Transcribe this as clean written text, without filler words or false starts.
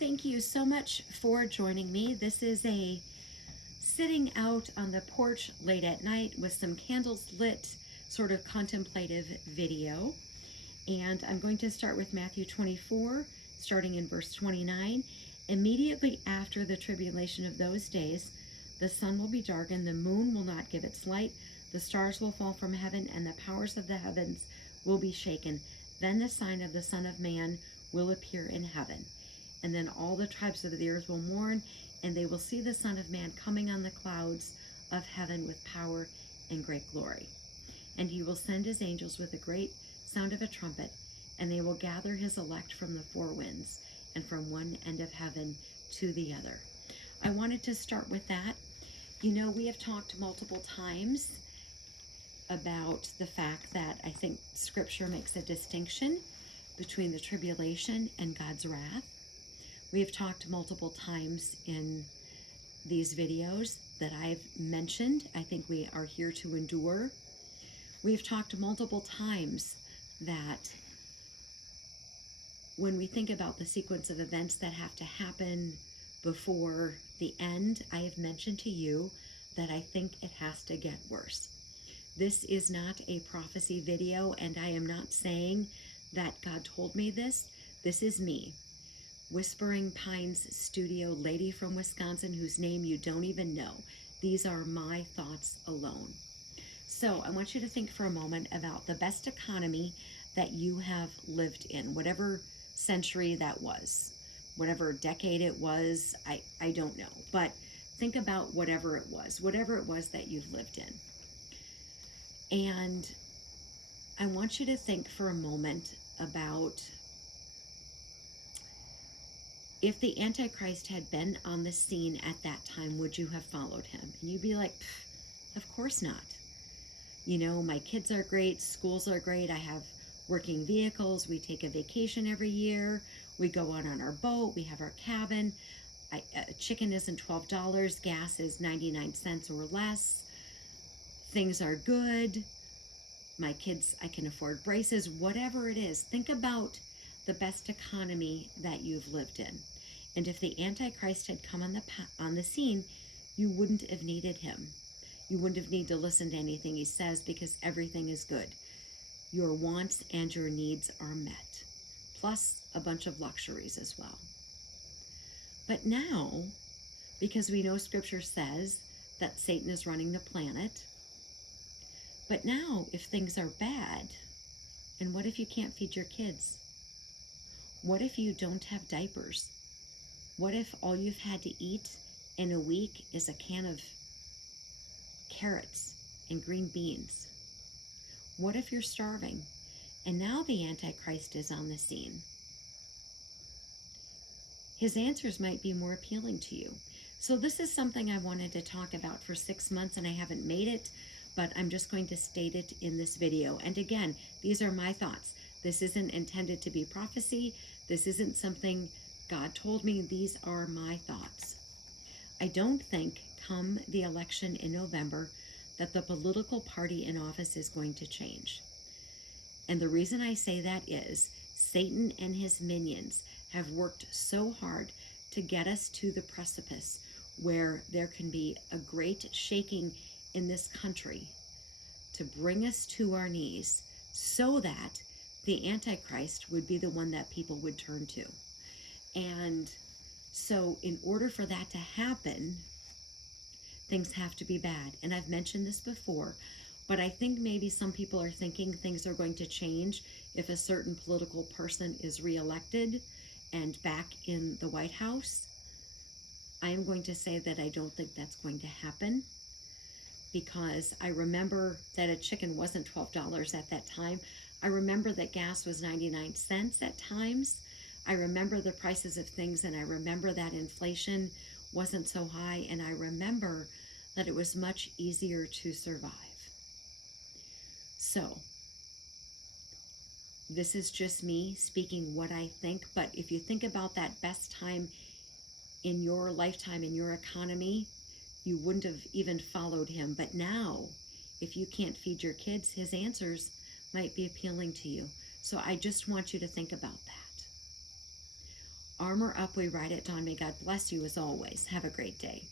Thank you so much for joining me. This is a sitting out on the porch late at night with some candles lit, sort of contemplative video. And I'm going to start with Matthew 24, starting in verse 29. Immediately after the tribulation of those days, the sun will be darkened, the moon will not give its light, the stars will fall from heaven, and the powers of the heavens will be shaken. Then the sign of the Son of Man will appear in heaven. And then all the tribes of the earth will mourn, and they will see the Son of Man coming on the clouds of heaven with power and great glory. And he will send his angels with a great sound of a trumpet, and they will gather his elect from the four winds and from one end of heaven to the other. I wanted to start with that. You know, we have talked multiple times about the fact that I think Scripture makes a distinction between the tribulation and God's wrath. We have talked multiple times in these videos that I've mentioned. I think we are here to endure. We've talked multiple times that when we think about the sequence of events that have to happen before the end, I have mentioned to you that I think it has to get worse. This is not a prophecy video, and I am not saying that God told me this. This is me, Whispering Pines studio lady from Wisconsin whose name you don't even know. These are my thoughts alone. So I want you to think for a moment about the best economy that you have lived in, whatever century that was, whatever decade it was, I don't know. But think about whatever it was that you've lived in. And I want you to think for a moment about if the Antichrist had been on the scene at that time, would you have followed him? And you'd be like, of course not. You know, my kids are great, schools are great, I have working vehicles, we take a vacation every year, we go out on our boat, we have our cabin, chicken isn't $12, gas is 99 cents or less, things are good, my kids, I can afford braces, whatever it is. Think about the best economy that you've lived in. And if the Antichrist had come on the scene, you wouldn't have needed him. You wouldn't have needed to listen to anything he says because everything is good. Your wants and your needs are met, plus a bunch of luxuries as well. But now, because we know Scripture says that Satan is running the planet, but now if things are bad, and what if you can't feed your kids? What if you don't have diapers? What if all you've had to eat in a week is a can of carrots and green beans? What if you're starving? And now the Antichrist is on the scene. His answers might be more appealing to you. So this is something I wanted to talk about for 6 months and I haven't made it, but I'm just going to state it in this video. And again, these are my thoughts. This isn't intended to be prophecy. This isn't something God told me. These are my thoughts. I don't think come the election in November that the political party in office is going to change. And the reason I say that is Satan and his minions have worked so hard to get us to the precipice where there can be a great shaking in this country to bring us to our knees so that the Antichrist would be the one that people would turn to. And so in order for that to happen, things have to be bad. And I've mentioned this before, but I think maybe some people are thinking things are going to change if a certain political person is reelected and back in the White House. I am going to say that I don't think that's going to happen, because I remember that a chicken wasn't $12 at that time. I remember that gas was 99 cents at times. I remember the prices of things, and I remember that inflation wasn't so high, and I remember that it was much easier to survive. So, this is just me speaking what I think, but if you think about that best time in your lifetime, in your economy, you wouldn't have even followed him. But now, if you can't feed your kids, his answers might be appealing to you. So I just want you to think about that. Armor Up, we ride at dawn. May God bless you as always. Have a great day.